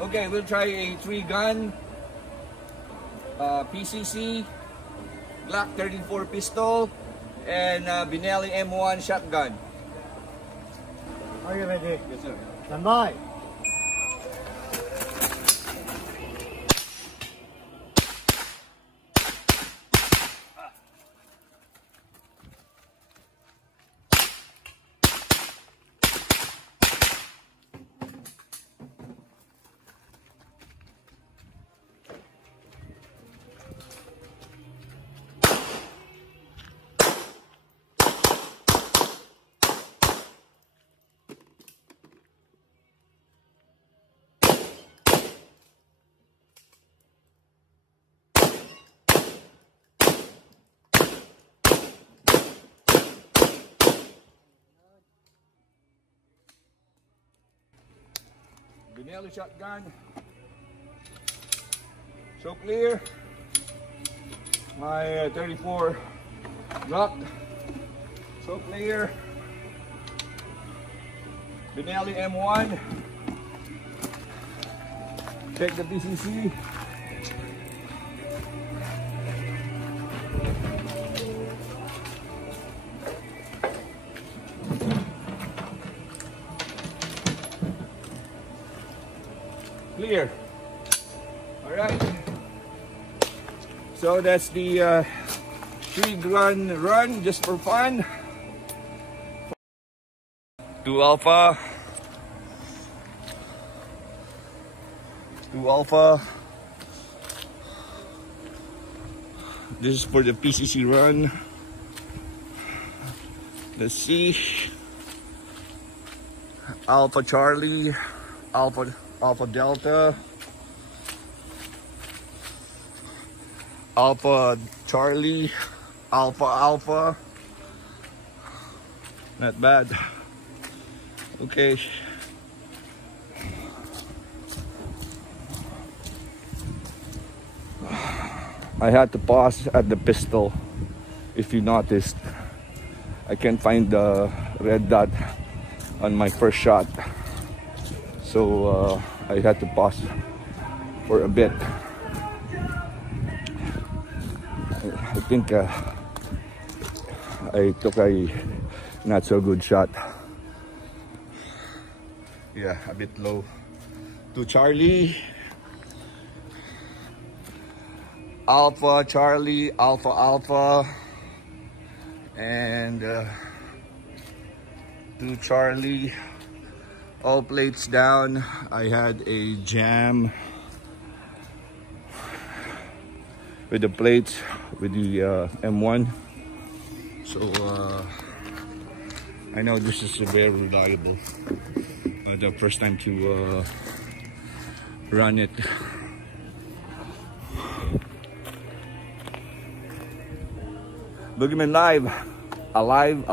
Okay, we'll try a 3-gun PCC, GLOCK 34 pistol, and Benelli M1 shotgun. Are you ready? Yes, sir. Stand by. Benelli shotgun. So clear. My 34 GLOCK. So clear. Benelli M1. Check the PCC. Clear. All right. So that's the 3-gun run just for fun. 2 Alpha. 2 Alpha. This is for the PCC run. Let's see. Alpha Charlie. Alpha Delta, Alpha Charlie, Alpha. Not bad. Okay. I had to pause at the pistol. If you noticed, I can't find the red dot on my first shot. So I had to pause for a bit. I think I took a not so good shot. Yeah, a bit low. To Charlie, Alpha Charlie, Alpha, and to Charlie. All plates down. I had a jam with the plates with the M1. So I know this is very reliable. The first time to run it. Look at me live. Alive.